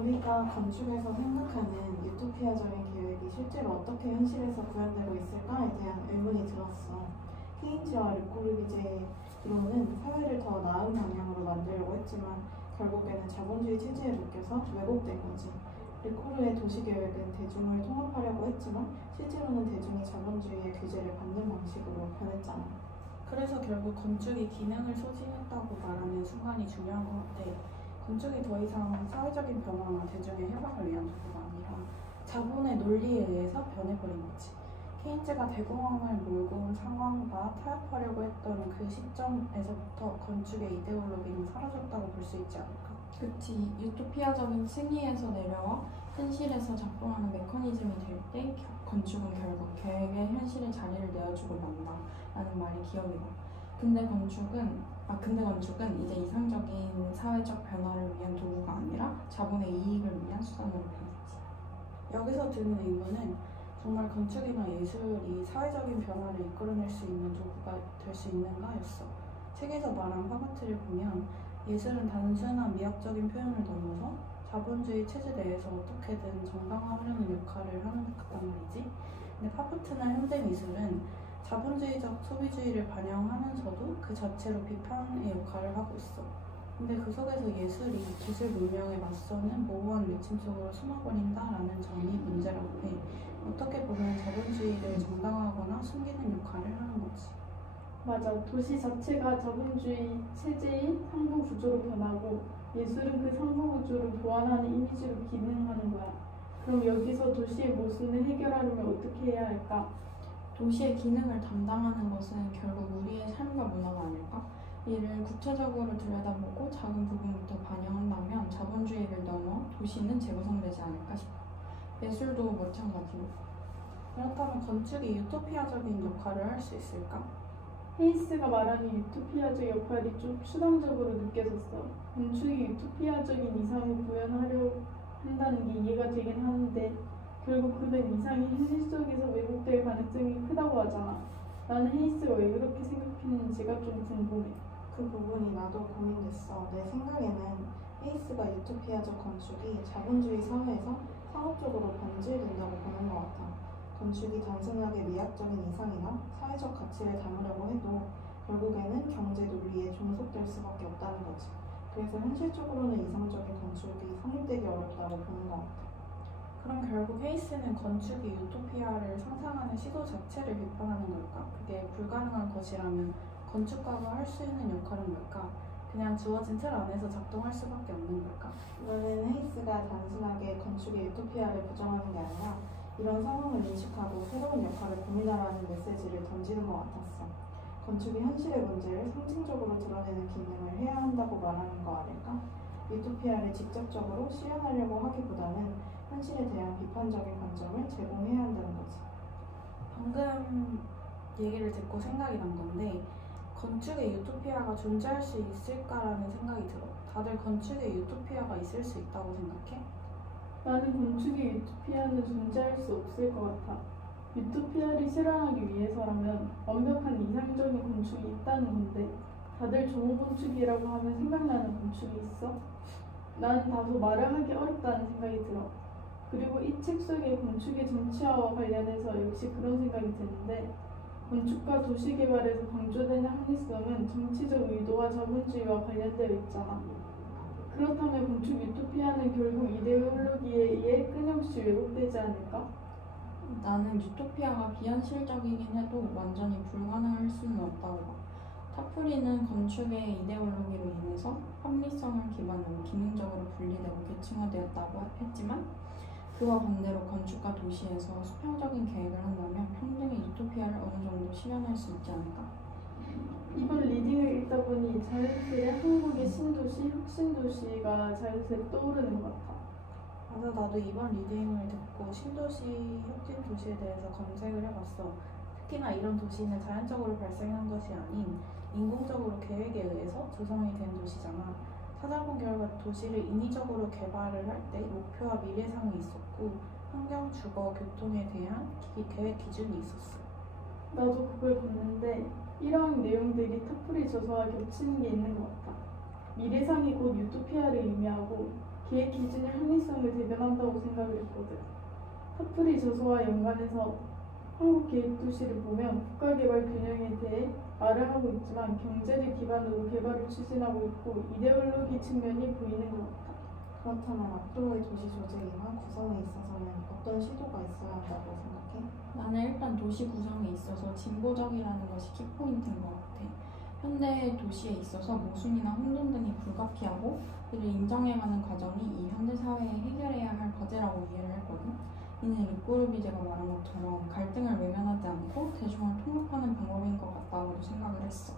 우리가 건축에서 생각하는 유토피아적인 계획이 실제로 어떻게 현실에서 구현되고 있을까에 대한 의문이 들었어. 케인즈와 르코르비제로는 사회를 더 나은 방향으로 만들려고 했지만 결국에는 자본주의 체제에 묶여서 왜곡된 거지. 르코르의 도시계획은 대중을 통합하려고 했지만 실제로는 대중이 자본주의의 규제를 받는 방식으로 변했잖아. 그래서 결국 건축이 기능을 소진했다고 말하는 순간이 중요한 것 같아. 건축이 더 이상 사회적인 변화나 대중의 해방을 위한 도구가 아니라 자본의 논리에 의해서 변해버린 거지. 케인즈가 대공황을 몰고 온 상황과 타협하려고 했던 그 시점에서부터 건축의 이데올로기는 사라졌다고 볼 수 있지 않을까? 그치. 유토피아적인 층위에서 내려와 현실에서 작동하는 메커니즘이 될 때 건축은 결국 계획의 현실에 자리를 내어주고 만다 라는 말이 기억이 나. 근데 건축은 이제 이상적인 사회적 변화를 위한 도구가 아니라 자본의 이익을 위한 수단으로 변했지. 여기서 드는 의문은 정말 건축이나 예술이 사회적인 변화를 이끌어낼 수 있는 도구가 될 수 있는가였어. 책에서 말한 파바트를 보면 예술은 단순한 미학적인 표현을 넘어서 자본주의 체제 내에서 어떻게든 정당화하려는 역할을 하는 것 같단 말이지. 근데 파바트나 현대미술은 자본주의적 소비주의를 반영하면서도 그 자체로 비판의 역할을 하고 있어. 근데 그 속에서 예술이 기술 문명에 맞서는 모호한 외침 속으로 숨어버린다라는 점이 문제라고 해. 어떻게 보면 자본주의를 정당화하거나 숨기는 역할을 하는 거지. 맞아. 도시 자체가 자본주의 체제의 상부 구조로 변하고 예술은 그 상부 구조를 보완하는 이미지로 기능하는 거야. 그럼 여기서 도시의 모순을 해결하려면 어떻게 해야 할까? 도시의 기능을 담당하는 것은 결국 우리의 삶과 문화가 아닐까? 이를 구체적으로 들여다보고 작은 부분부터 반영한다면 자본주의를 넘어 도시는 재구성되지 않을까 싶어. 예술도 마찬가지로. 그렇다면 건축이 유토피아적인 역할을 할 수 있을까? 헤이스가 말하는 유토피아적 역할이 좀 추상적으로 느껴졌어. 건축이 유토피아적인 이상을 구현하려 한다는 게 이해가 되긴 하는데 결국 그는 이상이 현실 속에서 왜곡될 가능성이 크다고 하잖아. 나는 헤이스가 왜 그렇게 생각했는지가 좀 궁금해. 그 부분이 나도 고민됐어. 내 생각에는 헤이스가 유토피아적 건축이 자본주의 사회에서 상업적으로 변질된다고 보는 것 같아. 건축이 단순하게 미학적인 이상이나 사회적 가치를 담으려고 해도 결국에는 경제 논리에 종속될 수밖에 없다는 거지. 그래서 현실적으로는 이상적인 건축이 성립되기 어렵다고 보는 것 같아. 그럼 결국 헤이스는 건축이 유토피아를 상상하는 시도 자체를 비판하는 걸까? 그게 불가능한 것이라면 건축가가 할 수 있는 역할은 뭘까? 그냥 주어진 틀 안에서 작동할 수밖에 없는 걸까? 나는 헤이스가 단순하게 건축의 유토피아를 부정하는 게 아니라 이런 상황을 인식하고 새로운 역할을 고민하라는 메시지를 던지는 것 같았어. 건축이 현실의 문제를 상징적으로 드러내는 기능을 해야 한다고 말하는 거 아닐까? 유토피아를 직접적으로 실현하려고 하기보다는 현실에 대한 비판적인 관점을 제공해야 한다는 거지. 방금 얘기를 듣고 생각이 난 건데 건축에 유토피아가 존재할 수 있을까라는 생각이 들어. 다들 건축에 유토피아가 있을 수 있다고 생각해? 나는 건축의 유토피아는 존재할 수 없을 것 같아. 유토피아를 실현하기 위해서라면 완벽한 이상적인 건축이 있다는 건데 다들 좋은 건축이라고 하면 생각나는 건축이 있어? 나는 다소 말을 하기 어렵다는 생각이 들어. 그리고 이 책 속의 건축의 정치화와 관련해서 역시 그런 생각이 드는데 건축과 도시개발에서 강조되는 합리성은 정치적 의도와 자본주의와 관련되어 있잖아. 그렇다면 건축 유토피아는 결국 이데올로기에 의해 끊임없이 왜곡되지 않을까? 나는 유토피아가 비현실적이긴 해도 완전히 불가능할 수는 없다고 봐. 타프리는 건축의 이데올로기로 인해서 합리성을 기반으로 기능적으로 분리되고 계층화되었다고 했지만 그와 반대로 건축과 도시에서 수평적인 계획을 한다면 평등의 유토피아를 어느 정도 실현할 수 있지 않을까? 이번 리딩을 읽다 보니 자연스레 한국의 신도시, 혁신도시가 자연스레 떠오르는 것 같아. 맞아, 나도 이번 리딩을 듣고 신도시, 혁신도시에 대해서 검색을 해봤어. 특히나 이런 도시는 자연적으로 발생한 것이 아닌 인공적으로 계획에 의해서 조성이 된 도시잖아. 찾아본 결과 도시를 인위적으로 개발을 할 때 목표와 미래상이 있었고 환경, 주거, 교통에 대한 계획 기준이 있었어. 나도 그걸 봤는데 이러한 내용들이 타프리 저서와 겹치는 게 있는 것 같아. 미래상이 곧 유토피아를 의미하고 기획 기준이 합리성을 대변한다고 생각을 했거든. 타프리 저서와 연관해서 한국 계획도시를 보면 국가개발 균형에 대해 말을 하고 있지만 경제를 기반으로 개발을 추진하고 있고 이데올로기 측면이 보이는 것 같아. 그렇다면 앞으로의 도시 조직이나 구성에 있어서는 어떤 시도가 있어야 한다고 생각해? 나는 일단 도시 구성에 있어서 진보적이라는 것이 키포인트인 것 같아. 현대 도시에 있어서 모순이나 혼돈 등이 불가피하고 이를 인정해가는 과정이 이 현대 사회에 해결해야 할 과제라고 이해를 했거든. 이는 르꼬르비제가 말한 것처럼 갈등을 외면하지 않고 대중을 통합하는 방법인 것 같다고도 생각을 했어.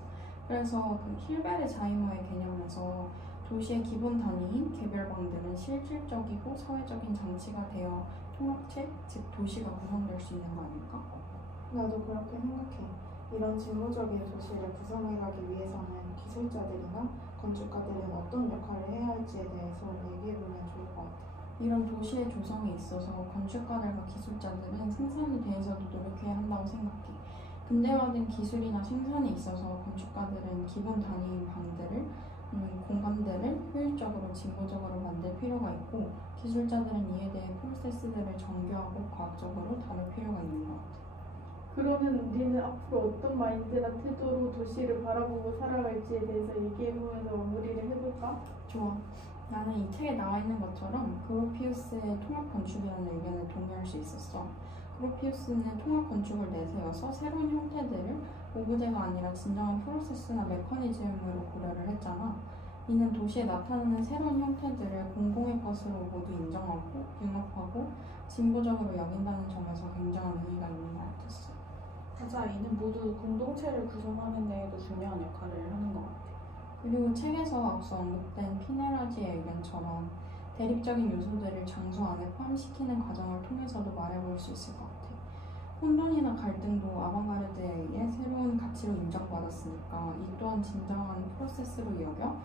그래서 그 힐베르자이머의 개념에서 도시의 기본 단위인 개별방들은 실질적이고 사회적인 장치가 되어 통합체, 즉 도시가 구성될 수 있는 거 아닐까? 나도 그렇게 생각해. 이런 진보적인 도시를 구성해가기 위해서는 기술자들이나 건축가들은 어떤 역할을 해야 할지에 대해서 얘기해보면 좋을 것 같아. 이런 도시의 조성에 있어서 건축가들과 기술자들은 생산에 대해서도 노력해야 한다고 생각해. 근대화된 기술이나 생산에 있어서 건축가들은 기본 단위인 방들을 공간들을 효율적으로 진보적으로 만들 필요가 있고 기술자들은 이에 대해 프로세스들을 정교하고 과학적으로 다룰 필요가 있는 것 같아. 그러면 우리는 앞으로 어떤 마인드나 태도로 도시를 바라보고 살아갈지에 대해서 얘기해보면서 마무리를 해볼까? 좋아. 나는 이 책에 나와 있는 것처럼 그로피우스의 통합 건축이라는 의견에 동의할 수 있었어. 그로피우스는 통합 건축을 내세워서 새로운 형태들을 오브제가 아니라 진정한 프로세스나 메커니즘으로 고려를 했잖아. 이는 도시에 나타나는 새로운 형태들을 공공의 것으로 모두 인정하고 융합하고 진보적으로 여긴다는 점에서 굉장한 의미가 있는 것 같았어. 맞아, 이는 모두 공동체를 구성하는 데에도 중요한 역할을 하는 것 같아. 그리고 책에서 앞서 언급된 피네라지의 의견처럼 대립적인 요소들을 장소 안에 포함시키는 과정을 통해서도 말해볼 수 있을 것 같아. 혼돈이나 갈등도 아방가르드에 의해 새로운 가치로 인정받았으니까 이 또한 진정한 프로세스로 여겨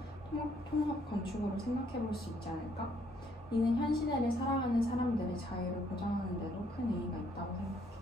통합 건축으로 생각해볼 수 있지 않을까? 이는 현 시대를 살아가는 사람들의 자유를 보장하는 데도 큰 의미가 있다고 생각해.